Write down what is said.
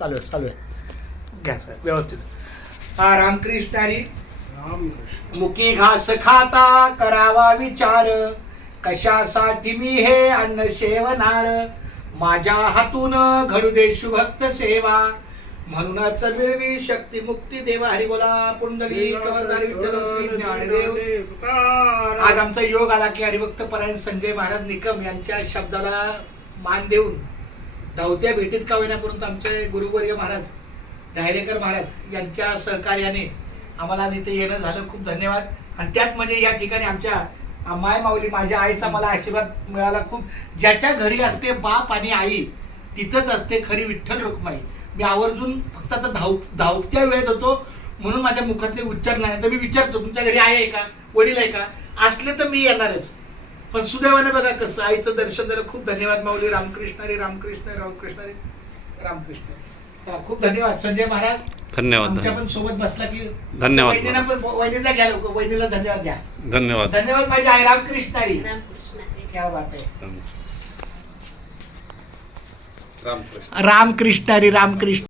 चालू आहे चालू आहे. घ्या सर व्यवस्थित. हा रामकृष्ण हरी मुकी घास खाता करावा विचार. कशासाठी मी हे अन्न सेवनार माझ्या हातून घडू दे शुभक्त सेवा. म्हणूनच मिळवी शक्ती मुक्ती देवा. हरी बोला पुंडली कवरदारी विठ्ठल श्री ज्ञानदेव. आज आमचा योग आला की हरिभक्त परायण संजय महाराज निकम यांच्या शब्दाला मान देऊन धावत्या भेटीत का होईनापर्यंत आमचे गुरुवर्य महाराज धायरेकर महाराज यांच्या सहकार्याने आम्हाला आज इथे येणं झालं. खूप धन्यवाद. आणि त्यात म्हणजे या ठिकाणी आमच्या माय माऊली माझ्या आईचा मला आशीर्वाद मिळाला खूप. ज्याच्या घरी असते बाप आणि आई तिथंच असते खरी विठ्ठल रुक्माई. मी आवर्जून फक्त आता धाव धावत्या वेळेत होतो म्हणून माझ्या मुखातले उच्चार नाही. तर मी विचारतो तुमच्या घरी आहे का? वडील आहे का? असले तर मी येणारच. पण सुदैवाने बघा कसं आईचं दर्शन झालं. खूप धन्यवाद माऊली. रामकृष्ण हरी रामकृष्ण रामकृष्ण हरी, रामकृष्ण. खूप धन्यवाद. संजय महाराज धन्यवाद आमच्या पण सोबत बसला की धन्यवाद. वहिनीला पण वहिनीला घ्या लोक वहिनीला धन्यवाद द्या. धन्यवाद. धन्यवाद माझी आई. रामकृष्ण हरी रामकृष्ण हरी. क्या बात आहे. रामकृष्ण. रामकृष्ण हरी रामकृष्ण.